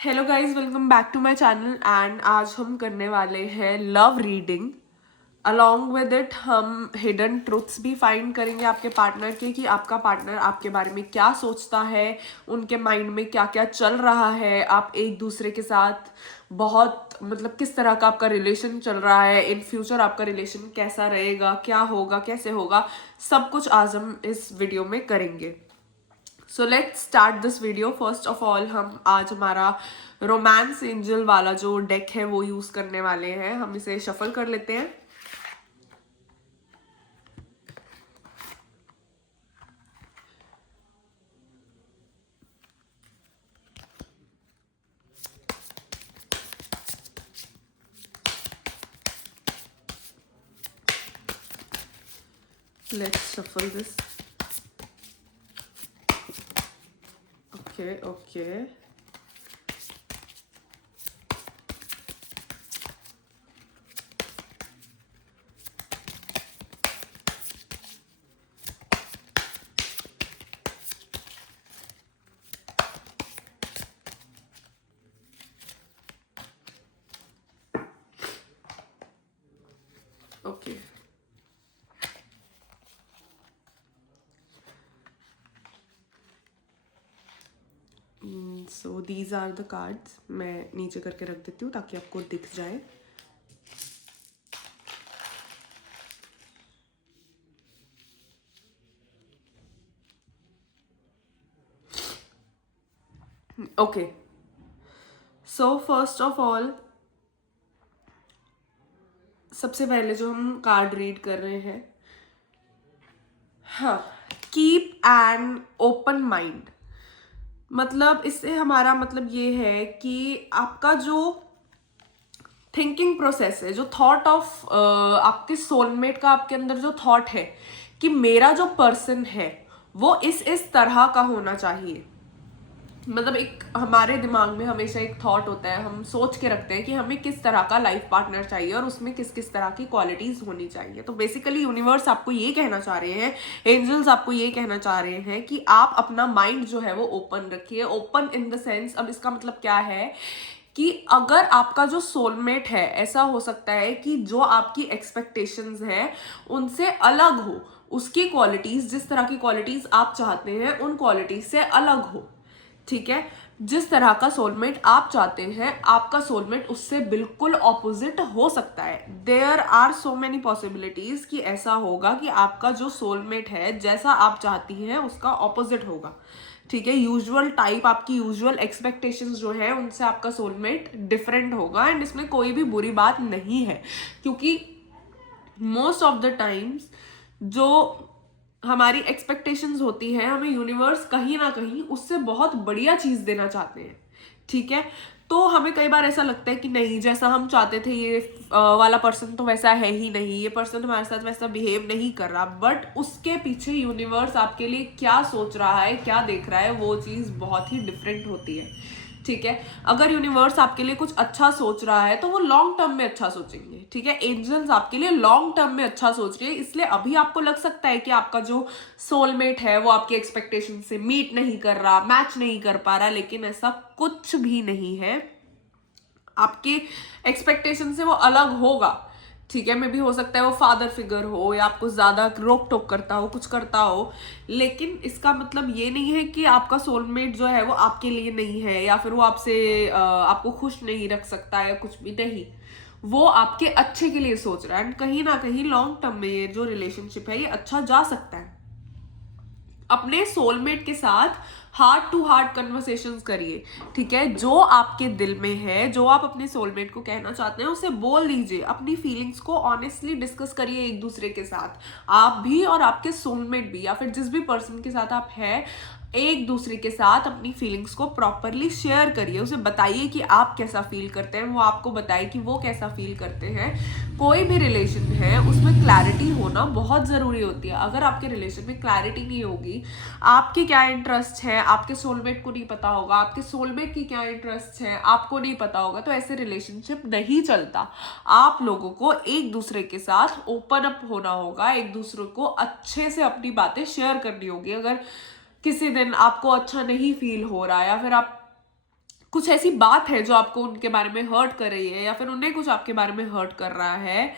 Hello guys, welcome back to my channel. And आज हम करने वाले हैं love reading. Along with it हम हिडन ट्रुथ्स भी फाइंड करेंगे आपके पार्टनर के, कि आपका पार्टनर आपके बारे में क्या सोचता है, उनके माइंड में क्या क्या चल रहा है, आप एक दूसरे के साथ बहुत मतलब किस तरह का आपका रिलेशन चल रहा है, इन फ्यूचर आपका रिलेशन कैसा रहेगा, क्या होगा, कैसे होगा, सब कुछ आज हम इस वीडियो में करेंगे। So let's start this video. First of all हम आज हमारा रोमांस एंजल वाला जो डेक है वो यूज करने वाले हैं। हम इसे शफल कर लेते हैं। Let's shuffle this. Okay okay, okay. So these are the cards. मैं नीचे करके रख देती हूँ ताकि आपको दिख जाए। Okay, so first of all सबसे पहले जो हम कार्ड रीड कर रहे हैं, हाँ, कीप एन ओपन माइंड। मतलब इससे हमारा मतलब ये है कि आपका जो थिंकिंग प्रोसेस है, जो थॉट ऑफ आपके सोलमेट का आपके अंदर जो थॉट है कि मेरा जो पर्सन है वो इस तरह का होना चाहिए। मतलब एक हमारे दिमाग में हमेशा एक थॉट होता है, हम सोच के रखते हैं कि हमें किस तरह का लाइफ पार्टनर चाहिए और उसमें किस किस तरह की क्वालिटीज होनी चाहिए। तो बेसिकली यूनिवर्स आपको ये कहना चाह रहे हैं, एंजल्स आपको ये कहना चाह रहे हैं कि आप अपना माइंड जो है वो ओपन रखिए। ओपन इन द सेंस, अब इसका मतलब क्या है कि अगर आपका जो सोलमेट है, ऐसा हो सकता है कि जो आपकी एक्सपेक्टेशंस हैं उनसे अलग हो, उसकी क्वालिटीज, जिस तरह की क्वालिटीज आप चाहते हैं उन क्वालिटीज से अलग हो। ठीक है, जिस तरह का सोलमेट आप चाहते हैं आपका सोलमेट उससे बिल्कुल ऑपोजिट हो सकता है। There are so many possibilities कि ऐसा होगा कि आपका जो सोलमेट है जैसा आप चाहती हैं उसका ऑपोजिट होगा। ठीक है, यूजुअल टाइप, आपकी यूजुअल एक्सपेक्टेशंस जो है उनसे आपका सोलमेट डिफरेंट होगा। एंड इसमें कोई भी बुरी बात नहीं है, क्योंकि मोस्ट ऑफ द टाइम्स जो हमारी एक्सपेक्टेशंस होती है, हमें यूनिवर्स कहीं ना कहीं उससे बहुत बढ़िया चीज देना चाहते हैं। ठीक है, तो हमें कई बार ऐसा लगता है कि नहीं, जैसा हम चाहते थे ये वाला पर्सन तो वैसा है ही नहीं, ये पर्सन हमारे साथ वैसा बिहेव नहीं कर रहा। बट उसके पीछे यूनिवर्स आपके लिए क्या सोच रहा है, क्या देख रहा है, वो चीज बहुत ही डिफरेंट होती है। ठीक है, अगर यूनिवर्स आपके लिए कुछ अच्छा सोच रहा है तो वो लॉन्ग टर्म में अच्छा सोचेंगे। ठीक है, एंजल्स आपके लिए लॉन्ग टर्म में अच्छा सोच रही है। इसलिए अभी आपको लग सकता है कि आपका जो सोलमेट है वो आपकी एक्सपेक्टेशन से मीट नहीं कर रहा, मैच नहीं कर पा रहा, लेकिन ऐसा कुछ भी नहीं है। आपके एक्सपेक्टेशन से वो अलग होगा। ठीक है, मे भी हो सकता है वो फादर फिगर हो या आपको ज्यादा रोक टोक करता हो, कुछ करता हो, लेकिन इसका मतलब ये नहीं है कि आपका सोलमेट जो है वो आपके लिए नहीं है या फिर वो आपसे आपको खुश नहीं रख सकता है, कुछ भी नहीं। वो आपके अच्छे के लिए सोच रहा है। एंड कहीं ना कहीं लॉन्ग टर्म में ये जो रिलेशनशिप है ये अच्छा जा सकता है। अपने सोलमेट के साथ हार्ट टू हार्ट कन्वर्सेशंस करिए। ठीक है, जो आपके दिल में है, जो आप अपने सोलमेट को कहना चाहते हैं उसे बोल दीजिए। अपनी फीलिंग्स को ऑनेस्टली डिस्कस करिए एक दूसरे के साथ, आप भी और आपके सोलमेट भी, या फिर जिस भी पर्सन के साथ आप हैं, एक दूसरे के साथ अपनी फीलिंग्स को प्रॉपरली शेयर करिए। उसे बताइए कि आप कैसा फील करते हैं, वो आपको बताए कि वो कैसा फील करते हैं। कोई भी रिलेशन है उसमें क्लैरिटी होना बहुत ज़रूरी होती है। अगर आपके रिलेशन में क्लैरिटी नहीं होगी, आपके क्या इंटरेस्ट है आपके सोलमेट को नहीं पता होगा, आपके सोलमेट की क्या इंटरेस्ट है आपको नहीं पता होगा, तो ऐसे रिलेशनशिप नहीं चलता। आप लोगों को एक दूसरे के साथ ओपन अप होना होगा, एक दूसरे को अच्छे से अपनी बातें शेयर करनी होगी। अगर किसी दिन आपको अच्छा नहीं फील हो रहा है या फिर आप कुछ ऐसी बात है जो आपको उनके बारे में हर्ट कर रही है, या फिर उन्हें कुछ आपके बारे में हर्ट कर रहा है,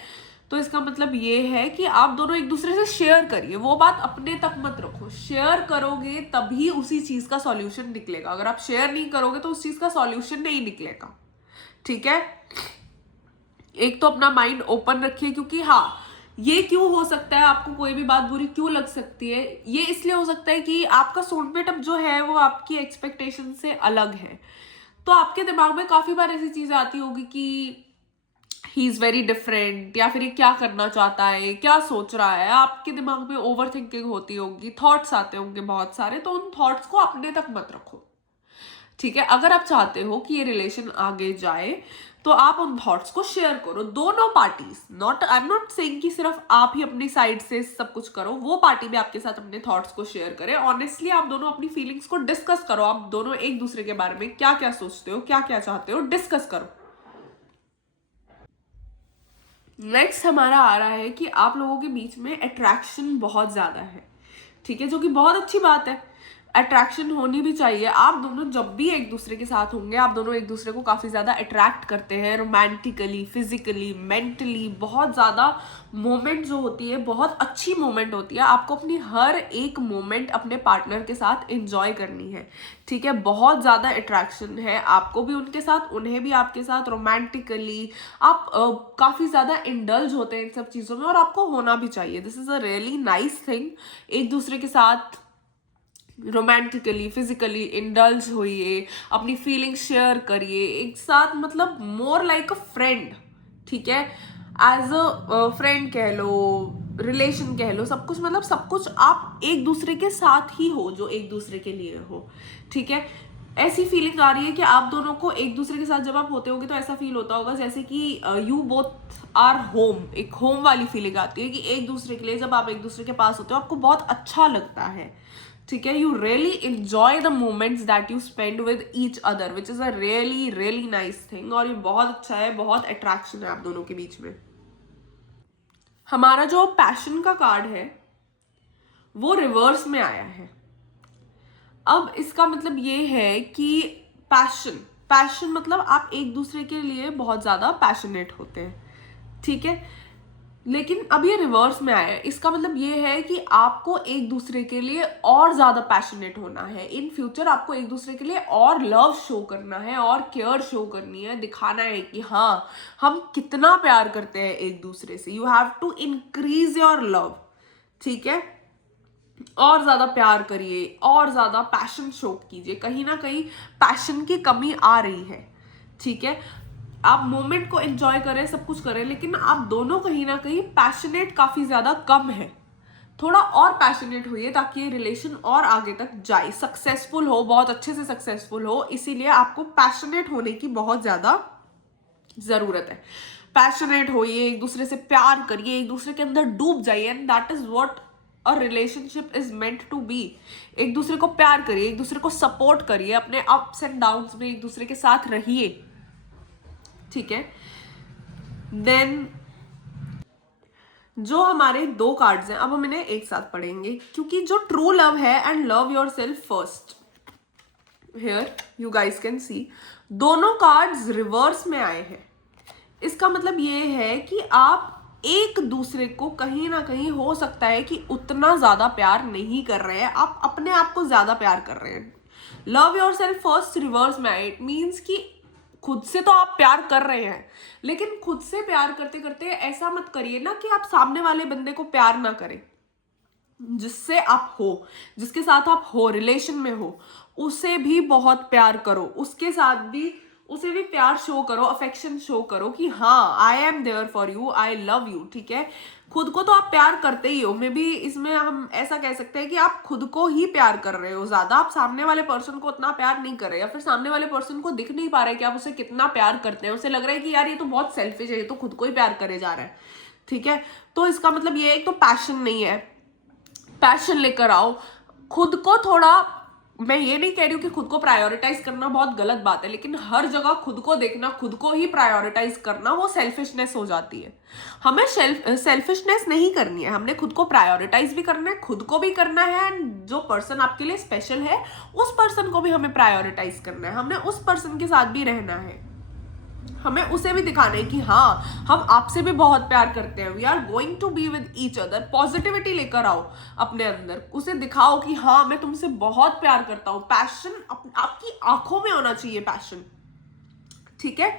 तो इसका मतलब ये है कि आप दोनों एक दूसरे से शेयर करिए। वो बात अपने तक मत रखो, शेयर करोगे तभी उसी चीज का सॉल्यूशन निकलेगा। अगर आप शेयर नहीं करोगे तो उस चीज का सॉल्यूशन नहीं निकलेगा, ठीक है। एक तो अपना माइंड ओपन रखिए, क्योंकि हाँ, ये क्यों हो सकता है, आपको कोई भी बात बुरी क्यों लग सकती है, ये इसलिए हो सकता है कि आपका सोलमेट अब जो है वो आपकी एक्सपेक्टेशन से अलग है। तो आपके दिमाग में काफी बार ऐसी चीजें आती होगी कि ही इज वेरी डिफरेंट, या फिर ये क्या करना चाहता है, क्या सोच रहा है। आपके दिमाग में ओवर थिंकिंग होती होगी, थॉट्स आते होंगे बहुत सारे, तो उन थॉट्स को अपने तक मत रखो, ठीक है। अगर आप चाहते हो कि ये रिलेशन आगे जाए तो आप उन थॉट्स को शेयर करो, दोनों parties. Not, I am not saying कि सिर्फ आप ही अपनी साइड से सब कुछ करो, वो पार्टी भी आपके साथ अपने थॉट्स को शेयर करे। ऑनेस्टली आप दोनों अपनी फीलिंग्स को डिस्कस करो, आप दोनों एक दूसरे के बारे में क्या क्या सोचते हो, क्या क्या चाहते हो, डिस्कस करो। नेक्स्ट हमारा आ रहा है कि आप लोगों के बीच में अट्रैक्शन बहुत ज्यादा है, ठीक है, जो कि बहुत अच्छी बात है। अट्रैक्शन होनी भी चाहिए। आप दोनों जब भी एक दूसरे के साथ होंगे, आप दोनों एक दूसरे को काफी ज्यादा अट्रैक्ट करते हैं, रोमांटिकली, फिजिकली, मेंटली। बहुत ज्यादा मोमेंट जो होती है, बहुत अच्छी मोमेंट होती है। आपको अपनी हर एक मोमेंट अपने पार्टनर के साथ एंजॉय करनी है, ठीक है। बहुत ज्यादा अट्रैक्शन है आपको भी उनके साथ, उन्हें भी आपके साथ, रोमांटिकली। आप काफी ज्यादा इंडल्ज होते हैं इन सब चीजों में, और आपको होना भी चाहिए। This is a really nice thing. एक दूसरे के साथ रोमांटिकली, फिजिकली इंडल्ज होइए, अपनी फीलिंग शेयर करिए एक साथ, मतलब मोर लाइक अ फ्रेंड, ठीक है। एज अ फ्रेंड कह लो, रिलेशन कह लो, सब कुछ, मतलब सब कुछ आप एक दूसरे के साथ ही हो, जो एक दूसरे के लिए हो, ठीक है। ऐसी फीलिंग आ रही है कि आप दोनों को एक दूसरे के साथ जब आप होते होगे तो ऐसा फील होता होगा जैसे कि यू बोथ आर होम। एक होम वाली फीलिंग आती है कि एक दूसरे के लिए जब आप एक दूसरे के पास होते हो आपको बहुत अच्छा लगता है, ठीक है। You really enjoy the moments that you spend with each other, which is a really really nice thing. और ये बहुत अच्छा है, बहुत अट्रैक्शन है आप दोनों के बीच में। हमारा जो पैशन का कार्ड है वो रिवर्स में आया है। अब इसका मतलब ये है कि पैशन, पैशन मतलब आप एक दूसरे के लिए बहुत ज्यादा पैशनेट होते हैं, ठीक है। लेकिन अब ये रिवर्स में आया है। इसका मतलब ये है कि आपको एक दूसरे के लिए और ज्यादा पैशनेट होना है। इन फ्यूचर आपको एक दूसरे के लिए और लव शो करना है, और केयर शो करनी है, दिखाना है कि हाँ, हम कितना प्यार करते हैं एक दूसरे से। You have to increase your love, ठीक है। और ज्यादा प्यार करिए, और ज्यादा पैशन शो कीजिए। कहीं ना कहीं पैशन की कमी आ रही है, ठीक है। आप मोमेंट को एंजॉय करें, सब कुछ करें, लेकिन आप दोनों कहीं ना कहीं पैशनेट काफी ज्यादा कम है। थोड़ा और पैशनेट होइए ताकि ये रिलेशन और आगे तक जाए, सक्सेसफुल हो, बहुत अच्छे से सक्सेसफुल हो। इसीलिए आपको पैशनेट होने की बहुत ज्यादा जरूरत है। पैशनेट होइए, एक दूसरे से प्यार करिए, एक दूसरे के अंदर डूब जाइए, and that is what a relationship is meant to be. एक दूसरे को प्यार करिए, एक दूसरे को सपोर्ट करिए, अपने अप्स एंड डाउन्स में एक दूसरे के साथ रहिए, ठीक है। देन जो हमारे दो कार्ड्स हैं, अब हम इन्हें एक साथ पढ़ेंगे, क्योंकि जो ट्रू लव है and love your self first, here you guys can see, दोनों कार्ड्स रिवर्स में आए हैं। इसका मतलब ये है कि आप एक दूसरे को कहीं ना कहीं हो सकता है कि उतना ज्यादा प्यार नहीं कर रहे हैं, आप अपने आप को ज्यादा प्यार कर रहे हैं। Love your self first reverse में आए, इट मीन्स कि खुद से तो आप प्यार कर रहे हैं, लेकिन खुद से प्यार करते करते ऐसा मत करिए ना कि आप सामने वाले बंदे को प्यार ना करें। जिससे आप हो, जिसके साथ आप हो, रिलेशन में हो, उसे भी बहुत प्यार करो, उसके साथ भी, उसे भी प्यार शो करो, अफेक्शन शो करो कि हाँ, I am there for you, I love you, ठीक है। खुद को तो आप प्यार करते ही हो, मे बी इसमें हम ऐसा कह सकते हैं कि आप खुद को ही प्यार कर रहे हो ज्यादा, आप सामने वाले पर्सन को उतना प्यार नहीं कर रहे, या फिर सामने वाले पर्सन को दिख नहीं पा रहे कि आप उसे कितना प्यार करते हैं। उसे लग रहा है कि यार ये तो बहुत सेल्फिश है, ये तो खुद को ही प्यार करे जा रहा है, ठीक है। तो इसका मतलब ये है, तो पैशन नहीं है, पैशन लेकर आओ, खुद को थोड़ा मैं ये नहीं कह रही हूँ कि खुद को प्रायोरिटाइज करना बहुत गलत बात है, लेकिन हर जगह खुद को देखना, खुद को ही प्रायोरिटाइज करना, वो सेल्फिशनेस हो जाती है। हमें सेल्फिशनेस नहीं करनी है, हमने खुद को प्रायोरिटाइज भी करना है, खुद को भी करना है, एंड जो पर्सन आपके लिए स्पेशल है उस पर्सन को भी हमें प्रायोरिटाइज करना है। हमने उस पर्सन के साथ भी रहना है, हमें उसे भी दिखाना है कि हाँ हम आपसे भी बहुत प्यार करते हैं, we are going to be with each other. Positivity लेकर आओ अपने अंदर, उसे दिखाओ कि हाँ मैं तुमसे बहुत प्यार करता हूँ। पैशन आपकी आंखों में होना चाहिए, पैशन, ठीक है।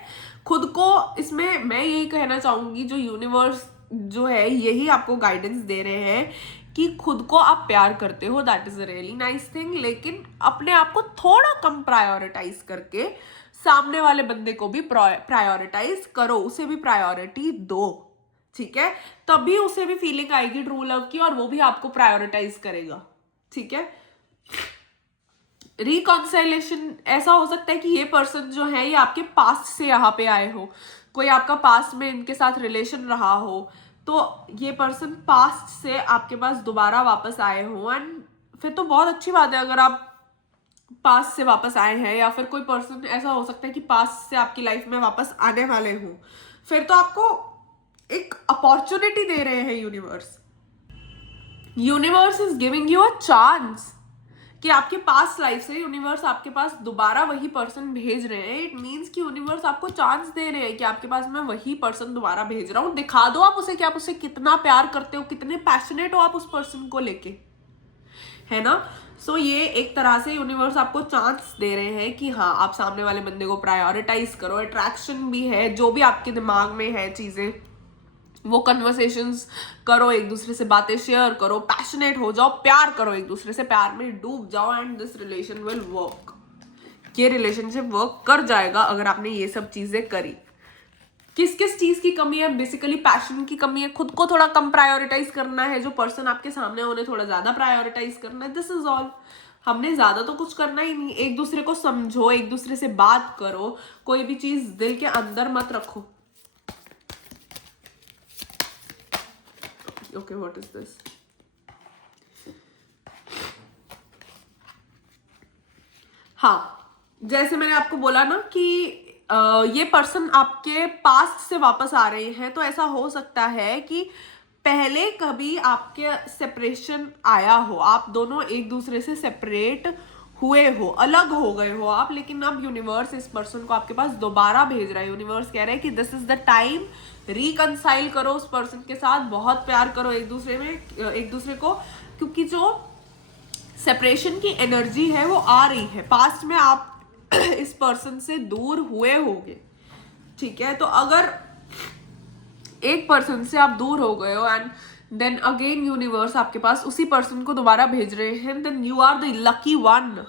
खुद को इसमें मैं यही कहना चाहूंगी, जो यूनिवर्स जो है यही आपको गाइडेंस दे रहे हैं कि खुद को आप प्यार करते हो, that is a really nice thing, लेकिन अपने आप को थोड़ा कम प्रायोरिटाइज करके सामने वाले बंदे को भी प्रायोरिटाइज करो, उसे भी प्रायोरिटी दो, ठीक है। तभी उसे भी फीलिंग आएगी ट्रू लव की, और वो भी आपको प्रायोरिटाइज करेगा, ठीक है। रिकॉन्सिलेशन ऐसा हो सकता है कि ये पर्सन जो है ये आपके पास्ट से यहाँ पे आए हो, कोई आपका पास्ट में इनके साथ रिलेशन रहा हो, तो ये पर्सन पास्ट से आपके पास दोबारा वापस आए हो, एंड फिर तो बहुत अच्छी बात है अगर आप पास्ट से वापस आए हैं, या फिर कोई पर्सन ऐसा हो सकता है कि पास्ट से आपकी लाइफ में वापस आने वाले हो, फिर तो आपको एक अपॉर्चुनिटी दे रहे हैं universe. Universe is giving you a chance कि आपके पास लाइफ से यूनिवर्स आपके पास दोबारा वही पर्सन भेज रहे हैं। इट मीन्स कि यूनिवर्स आपको चांस दे रहे हैं कि आपके पास मैं वही पर्सन दोबारा भेज रहा हूँ, दिखा दो आप उसे कि आप उसे कितना प्यार करते हो, कितने पैशनेट हो आप उस पर्सन को लेके, है ना। सो ये एक तरह से यूनिवर्स आपको चांस दे रहे हैं कि हाँ आप सामने वाले बंदे को प्रायोरिटाइज करो। अट्रैक्शन भी है, जो भी आपके दिमाग में है चीजें, वो कन्वर्सेशंस करो, एक दूसरे से बातें शेयर करो, पैशनेट हो जाओ, प्यार करो, एक दूसरे से प्यार में डूब जाओ, and this relation will work. ये रिलेशनशिप वर्क कर जाएगा अगर आपने ये सब चीजें करी। किस किस चीज की कमी है? बेसिकली पैशन की कमी है, खुद को थोड़ा कम प्रायोरिटाइज करना है, जो पर्सन आपके सामने उन्हें थोड़ा ज्यादा प्रायोरिटाइज करना है, दिस इज ऑल। हमने ज्यादा तो कुछ करना ही नहीं। एक दूसरे को समझो, एक दूसरे से बात करो, कोई भी चीज दिल के अंदर मत रखो। Okay, what is this? हाँ, जैसे मैंने आपको बोला ना कि ये पर्सन आपके पास्ट से वापस आ रहे हैं, तो ऐसा हो सकता है कि पहले कभी आपके सेपरेशन आया हो, आप दोनों एक दूसरे से सेपरेट हुए हो, अलग हो गए हो आप, लेकिन अब यूनिवर्स इस पर्सन को आपके पास दोबारा भेज रहा है। यूनिवर्स कह रहा है कि this is the time, reconcile करो उस पर्सन के साथ, बहुत प्यार करो एक दूसरे को, क्योंकि जो सेपरेशन की एनर्जी है वो आ रही है। पास्ट में आप इस पर्सन से दूर हुए होगे, ठीक है। तो अगर एक पर्सन से आप दूर हो गए हो एंड देन अगेन यूनिवर्स आपके पास उसी पर्सन को दोबारा भेज रहे हैं, then you are the lucky one,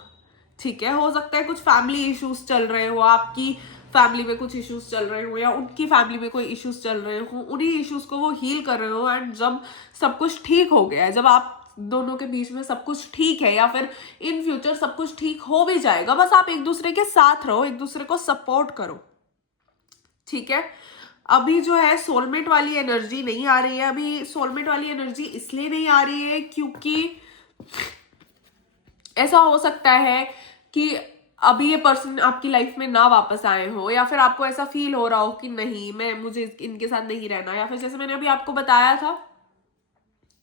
ठीक है। हो सकता है कुछ फैमिली इश्यूज चल रहे हो, आपकी फैमिली में कुछ इश्यूज चल रहे हो, या उनकी फैमिली में कोई इश्यूज चल रहे हो, उन्हीं इश्यूज को वो हील कर रहे हो, एंड जब सब कुछ ठीक हो गया है, जब आप दोनों के बीच में सब कुछ ठीक है, या फिर इन फ्यूचर सब कुछ ठीक हो भी जाएगा, बस आप एक दूसरे के साथ रहो, एक दूसरे को सपोर्ट करो, ठीक है। अभी जो है सोलमेट वाली एनर्जी नहीं आ रही है। अभी सोलमेट वाली एनर्जी इसलिए नहीं आ रही है क्योंकि ऐसा हो सकता है कि अभी ये पर्सन आपकी लाइफ में ना वापस आए हो, या फिर आपको ऐसा फील हो रहा हो कि नहीं मुझे इनके साथ नहीं रहना, या फिर जैसे मैंने अभी आपको बताया था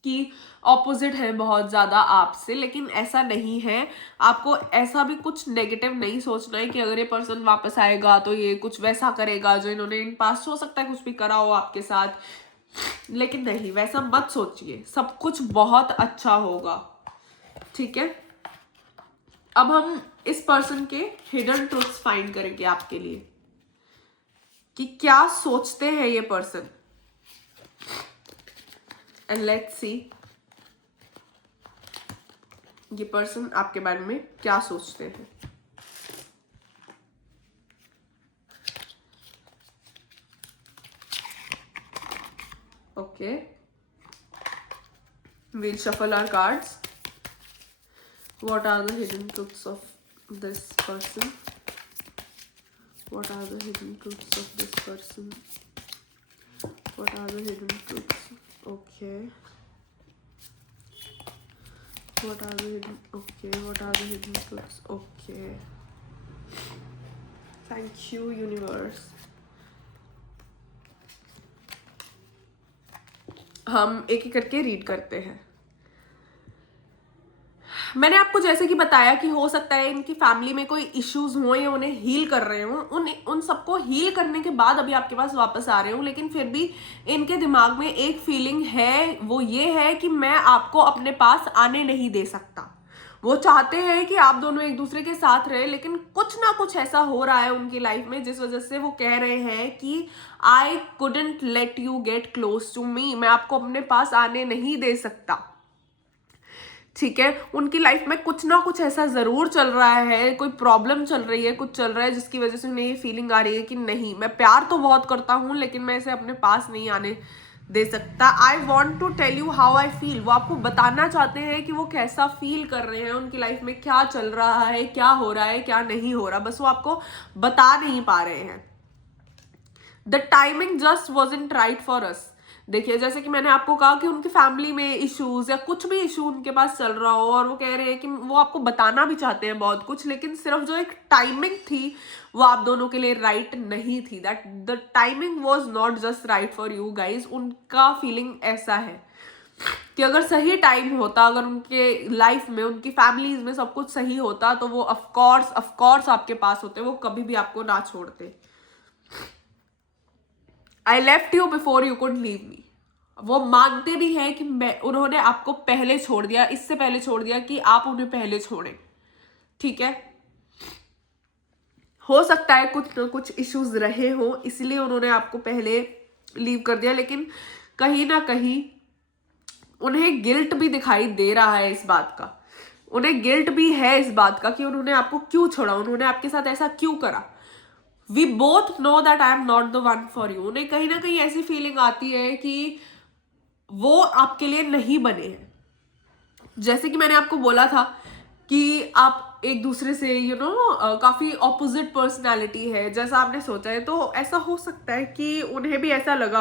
कि ऑपोजिट है बहुत ज्यादा आपसे, लेकिन ऐसा नहीं है। आपको ऐसा भी कुछ नेगेटिव नहीं सोचना है कि अगर ये पर्सन वापस आएगा तो ये कुछ वैसा करेगा जो इन्होंने इन पास्ट हो सकता है कुछ भी करा हो आपके साथ, लेकिन नहीं, वैसा मत सोचिए, सब कुछ बहुत अच्छा होगा, ठीक है। अब हम इस पर्सन के हिडन ट्रूथ्स फाइंड करेंगे आपके लिए कि क्या सोचते हैं ये पर्सन, एंड लेट्स सी ये पर्सन आपके बारे में क्या सोचते हैं। Okay, we'll shuffle our cards. What are the hidden truths of this person? What are the hidden truths of this person? What are the hidden truths? Okay. What are the hidden? Okay, what are the hidden truths? Okay. Thank you, universe. हम एक एक करके read करते हैं. मैंने आपको जैसे कि बताया कि हो सकता है इनकी फैमिली में कोई इश्यूज हो या उन्हें हील कर रहे हो, उन सबको हील करने के बाद अभी आपके पास वापस आ रहे हो, लेकिन फिर भी इनके दिमाग में एक फीलिंग है, वो ये है कि मैं आपको अपने पास आने नहीं दे सकता. वो चाहते हैं कि आप दोनों एक दूसरे के साथ रहे, लेकिन कुछ ना कुछ ऐसा हो रहा है उनकी लाइफ में जिस वजह से वो कह रहे हैं कि I couldn't let you get close to me. मैं आपको अपने पास आने नहीं दे सकता. ठीक है, उनकी लाइफ में कुछ ना कुछ ऐसा जरूर चल रहा है, कोई प्रॉब्लम चल रही है, कुछ चल रहा है जिसकी वजह से उन्हें ये फीलिंग आ रही है कि नहीं, मैं प्यार तो बहुत करता हूं लेकिन मैं इसे अपने पास नहीं आने दे सकता. I want to tell you how I feel. वो आपको बताना चाहते हैं कि वो कैसा फील कर रहे हैं, उनकी लाइफ में क्या चल रहा है, क्या हो रहा है, क्या नहीं हो रहा, बस वो आपको बता नहीं पा रहे हैं. The timing just wasn't right for us. देखिए, जैसे कि मैंने आपको कहा कि उनकी फैमिली में इश्यूज या कुछ भी इशू उनके पास चल रहा हो और वो कह रहे हैं कि वो आपको बताना भी चाहते हैं बहुत कुछ, लेकिन सिर्फ जो एक टाइमिंग थी वो आप दोनों के लिए राइट नहीं थी. That the timing was not just right for you guys. उनका फीलिंग ऐसा है कि अगर सही टाइम होता, अगर उनके लाइफ में, उनकी फैमिलीज में सब कुछ सही होता तो वो ऑफकोर्स आपके पास होते, वो कभी भी आपको ना छोड़ते. I left you before you could leave me. वो मानते भी हैं कि उन्होंने आपको पहले छोड़ दिया, इससे पहले छोड़ दिया कि आप उन्हें पहले छोड़ें. ठीक है, हो सकता है कुछ ना कुछ इश्यूज रहे हो इसलिए उन्होंने आपको पहले लीव कर दिया, लेकिन कहीं ना कहीं उन्हें गिल्ट भी दिखाई दे रहा है इस बात का. उन्हें गिल्ट भी है इस बात का कि उन्होंने आपको क्यों छोड़ा, उन्होंने आपके साथ ऐसा क्यों करा. We both know that I am not the one for you. उन्हें कहीं ना कहीं ऐसी फीलिंग आती है कि वो आपके लिए नहीं बने हैं. जैसे कि मैंने आपको बोला था कि आप एक दूसरे से काफी ऑपोजिट पर्सनालिटी है जैसा आपने सोचा है, तो ऐसा हो सकता है कि उन्हें भी ऐसा लगा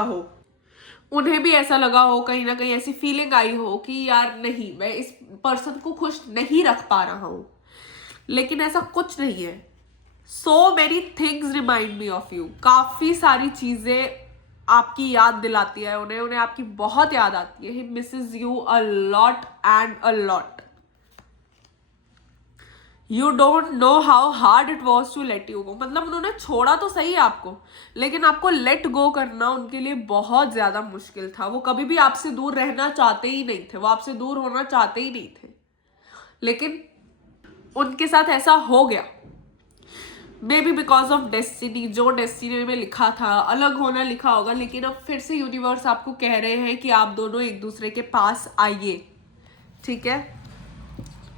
हो, कहीं ना कहीं ऐसी फीलिंग आई हो कि यार नहीं, मैं इस पर्सन को खुश नहीं रख पा रहा हूं, लेकिन ऐसा कुछ नहीं है. So many things remind me of you. काफी सारी चीजें आपकी याद दिलाती है उन्हें आपकी बहुत याद आती है. He misses you a lot and a lot. You don't know how hard it was to let you go. मतलब उन्होंने छोड़ा तो सही आपको, लेकिन आपको लेट गो करना उनके लिए बहुत ज्यादा मुश्किल था. वो कभी भी आपसे दूर रहना चाहते ही नहीं थे, वो आपसे दूर होना चाहते ही नहीं थे, लेकिन उनके साथ ऐसा हो गया. May be because of destiny. जो डेस्टिनी में लिखा था, अलग होना लिखा होगा, लेकिन अब फिर से यूनिवर्स आपको कह रहे हैं कि आप दोनों एक दूसरे के पास आइए. ठीक है,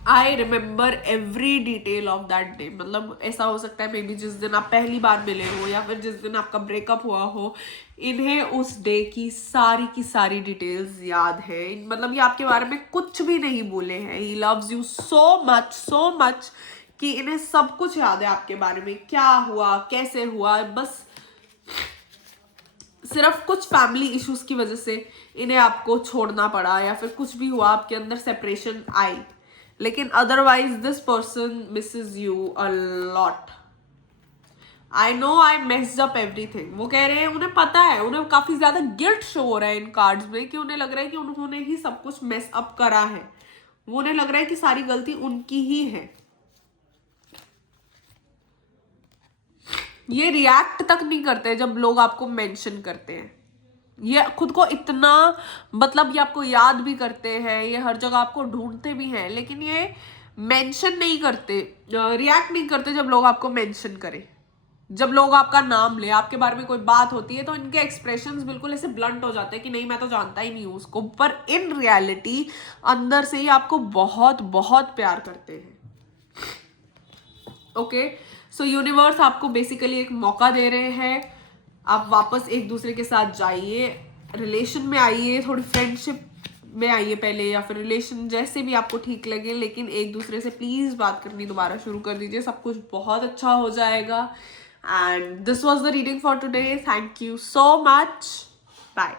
I remember every detail of that day. मतलब ऐसा हो सकता है मे बी जिस दिन आप पहली बार मिले हो या फिर जिस दिन आपका ब्रेकअप हुआ हो, इन्हें उस डे की सारी डिटेल्स याद है. मतलब ये आपके बारे में कुछ भी नहीं बोले हैं. He loves you so much कि इन्हें सब कुछ याद है आपके बारे में, क्या हुआ, कैसे हुआ. बस सिर्फ कुछ फैमिली इश्यूज की वजह से इन्हें आपको छोड़ना पड़ा या फिर कुछ भी हुआ, आपके अंदर सेपरेशन आई, लेकिन otherwise this person Mrs you a lot. I know I messed up everything. वो कह रहे हैं उन्हें पता है, उन्हें काफी ज्यादा गिल्ट शो हो रहा है इन कार्ड्स में कि उन्हें लग रहा है कि उन्होंने ही सब कुछ मेस अप करा है. वो उन्हें लग रहा है कि सारी गलती उनकी ही है. ये रिएक्ट तक नहीं करते जब लोग आपको मेंशन करते हैं. ये खुद को इतना, मतलब ये आपको याद भी करते हैं, ये हर जगह आपको ढूंढते भी हैं, लेकिन ये मेंशन नहीं करते, रिएक्ट नहीं करते जब लोग आपको मेंशन करें. जब लोग आपका नाम ले, आपके बारे में कोई बात होती है, तो इनके एक्सप्रेशंस बिल्कुल ऐसे ब्लंट हो जाते हैं कि नहीं, मैं तो जानता ही नहीं हूं उसको. पर इन रियलिटी अंदर से ही आपको बहुत बहुत प्यार करते हैं. ओके, सो यूनिवर्स आपको बेसिकली एक मौका दे रहे हैं. आप वापस एक दूसरे के साथ जाइए, रिलेशन में आइए, थोड़ी फ्रेंडशिप में आइए पहले, या फिर रिलेशन जैसे भी आपको ठीक लगे, लेकिन एक दूसरे से प्लीज बात करनी दोबारा शुरू कर दीजिए. सब कुछ बहुत अच्छा हो जाएगा. And this was the reading for today. Thank you so much. Bye.